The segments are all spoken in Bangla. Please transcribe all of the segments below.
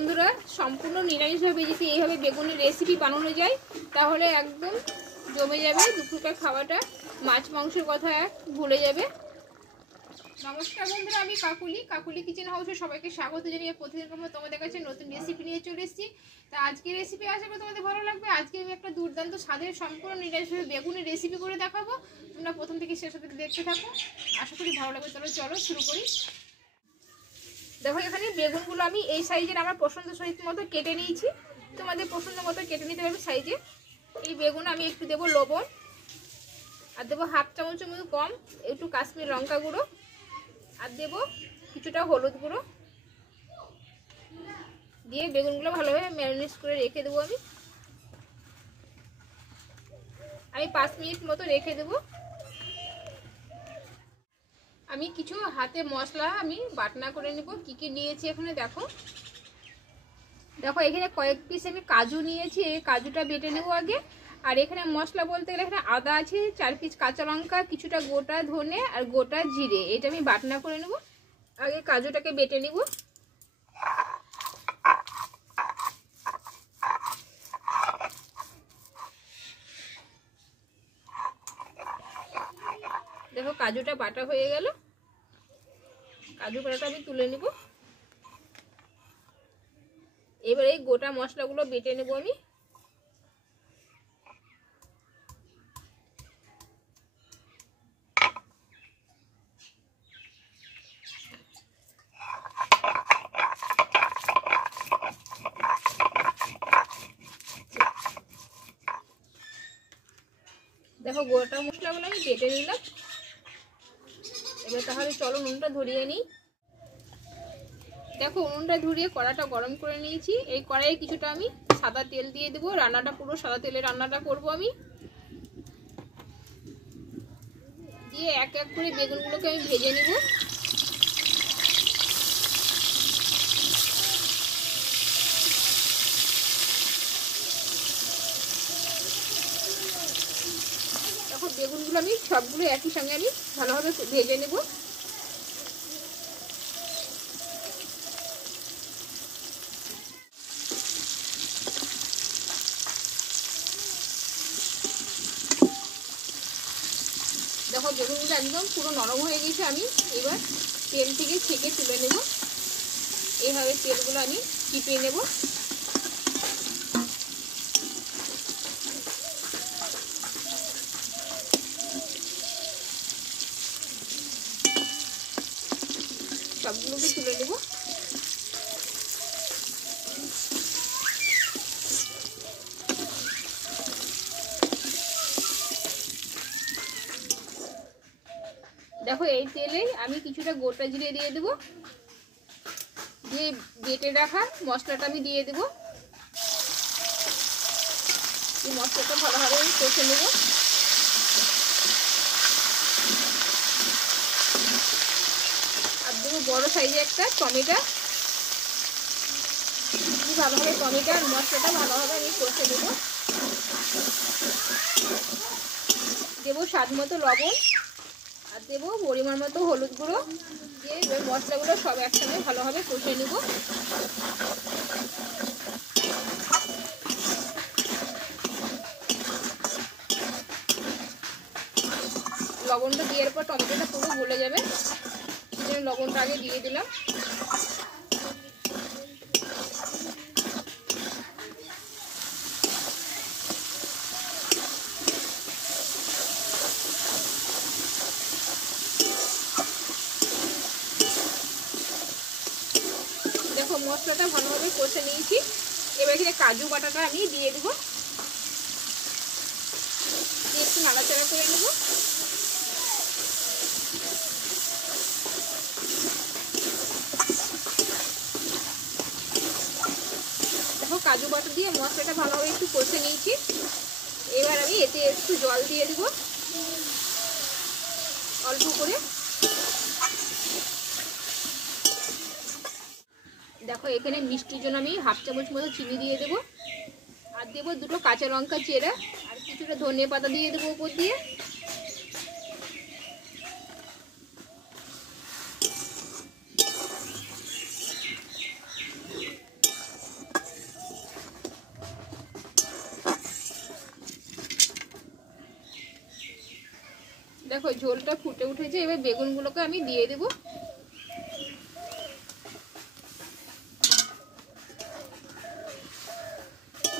বন্ধুরা, সম্পূর্ণ নিরামিষভাবে যদি এইভাবে বেগুনের রেসিপি বানানো যায় তাহলে একদম জমে যাবে দুপুরকার খাওয়াটা। মাছ মাংসের কথা ভুলে যাবে। নমস্কার বন্ধুরা, আমি কাকুলি কিচেন হাউসে সবাইকে স্বাগত জানিয়ে প্রতিদিন তোমাদের কাছে নতুন রেসিপি নিয়ে চলে এসেছি। তা আজকের রেসিপি আশা করি তোমাদের ভালো লাগবে। আজকে আমি একটা দুর্দান্ত স্বাদের সম্পূর্ণ নিরামিষভাবে বেগুনের রেসিপি করে দেখাবো। তোমরা প্রথম থেকে শেষ পর্যন্ত দেখতে থাকো, আশা করি ভালো লাগবে। চলো শুরু করি। দেখো, এখানে বেগুনগুলো আমি এই সাইজের আমার পছন্দ সাইজ মতো কেটে নিয়েছি। তোমাদের পছন্দ মতো কেটে নিতে পারবে সাইজে। এই বেগুন আমি একটু দেবো লবণ, আর দেবো হাফ চামচের মতো কম একটু কাশ্মীর লঙ্কা গুঁড়ো, আর দেবো কিছুটা হলুদ গুঁড়ো দিয়ে বেগুনগুলো ভালোভাবে ম্যারিনেট করে রেখে দেবো। আমি 5 মিনিট মতো রেখে দেবো। আমি কিছু হাতে মশলা আমি বাটনা করে নেব। কি কি নিয়েছি এখানে দেখো। এখানে কয়েক পিস আমি কাজু নিয়েছি, এই কাজুটা বেটে নেব আগে। আর এখানে মশলা বলতে গেলে এখানে আদা আছে, 4 পিস কাঁচা লঙ্কা, কিছুটা গোটা ধনে আর গোটা জিরে, এটা আমি বাটনা করে নেব। আগে কাজুটাকে বেটে নেব। দেখো, কাজুটা বাটা হয়ে গেল। কাজু বাটাটা আমি তুলে নেব। এবার এই গোটা মশলাগুলো বেটে নেব আমি। দেখো, গোটা মশলাগুলো আমি বেটে নিলাম। এবার তাহলে চলো উনুনটা ধরিয়ে নিই। দেখো, উনুনটা ধরিয়ে কড়াটা গরম করে নিয়েছি। এই কড়াইয়ে কিছুটা আমি সাদা তেল দিয়ে দেবো। রান্নাটা পুরো সাদা তেলে রান্নাটা করব আমি। দিয়ে এক এক করে বেগুনগুলোকে আমি ভেজে নেব। দেখো, বেগুনগুলো আমি সবগুলো একই সঙ্গে আমি ভালোভাবে ভেজে নেব। দেখো, বেগুনগুলো একদম পুরো নরম হয়ে গেছে। আমি এবার তেল থেকে ছেঁকে তুলে নেব। এইভাবে তেলগুলো আমি চিপে নেব। সবগুলোকে তুলে নেব। দেখো, এই তেলে আমি কিছুটা গোটা জিরে দিয়ে দেবো। দিয়ে বেটে রাখা মশলাটা আমি দিয়ে দেবো। এই মশলাটা ভালোভাবে আমি কষে নেব। আর দেবো বড় সাইজে একটা টমেটো। ভালোভাবে টমেটো আর মশলাটা ভালোভাবে আমি কষে দেবো। দেবো স্বাদ মতো লবণ, আর দেবো পরিমাণ মতো হলুদ গুঁড়ো। দিয়ে এবার মশলাগুলো সব একসঙ্গে ভালোভাবে কষে নেব। লবণটা দেওয়ার পর টমেটোটা পুরো গলে যাবে, সেজন্য লবণটা আগে দিয়ে দিলাম। দেখো, মশলাটা ভালোভাবে কষে নিয়েছি। এবার এখানে কাজু বাটাটা আমি দিয়ে দেবো। একটু নাড়াচাড়া করে নেব। দেখো, কাজু বাটা দিয়ে মশলাটা ভালোভাবে একটু কষে নিয়েছি। এবার আমি এতে একটু জল দিয়ে দেবো অল্প করে। দেখো, এখানে মিষ্টির জন্য আমি হাফ চামচ মতো চিনি দিয়ে দেবো। আর দেবো দুটো কাঁচা লঙ্কা চেরা, আর কিছুটা ধনে পাতা দিয়ে দেবো উপর দিয়ে। দেখো ঝোলটা ফুটে উঠেছে, এবার বেগুনগুলোকে আমি দিয়ে দেবো।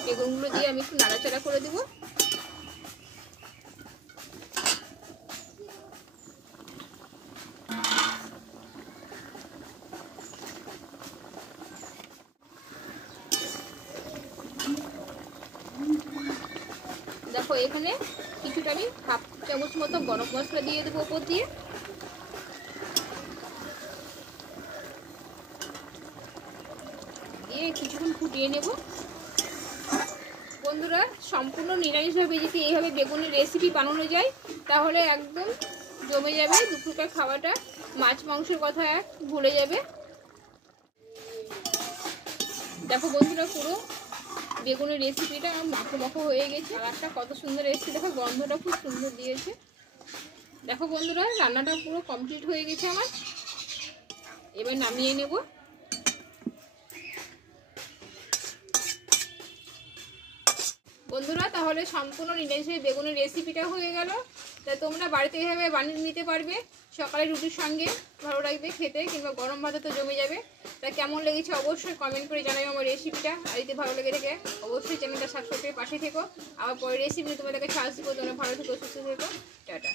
বেগুনগুলো দিয়ে আমি একটু নাড়াচাড়া করে দেবো। দেখো এখানে কিছুটা আমি হাফ চামচ মতো গরম মশলা দিয়ে দেবো ওপর দিয়ে। দিয়ে কিছুক্ষণ ফুটিয়ে নেব। বন্ধুরা, সম্পূর্ণ নিরামিষভাবে যদি এইভাবে বেগুনের রেসিপি বানানো যায় তাহলে একদম জমে যাবে দুপুরকার খাওয়াটা। মাছ মাংসের কথা এক ভুলে যাবে। দেখো বন্ধুরা, পুরো বেগুনের রেসিপিটা মাখো মাখো হয়ে গেছে। আর একটা কত সুন্দর এসেছে, দেখো গন্ধটা খুব সুন্দর দিয়েছে। দেখো বন্ধুরা, রান্নাটা পুরো কমপ্লিট হয়ে গেছে আমার। এবার নামিয়ে নেব। বন্ধুরা, তাহলে সম্পূর্ণ নিরামিষ বেগুনের রেসিপিটা হয়ে গেল। তা তোমরা বাড়িতে এইভাবে বানিয়ে নিতে পারবে। সকালে রুটির সঙ্গে ভালো লাগবে খেতে, কিংবা গরম ভাতে তো জমে যাবে। তা কেমন লেগেছে অবশ্যই কমেন্ট করে জানাই আমার রেসিপিটা। আর যদি ভালো লেগে থাকে অবশ্যই চ্যানেলটা সাবস্ক্রাইব করে পাশে থেকো। আবার পরে রেসিপি তোমাদেরকে সাহায্য করতে, তোমরা ভালো থেকো, সুস্থ থেকো। টাটা।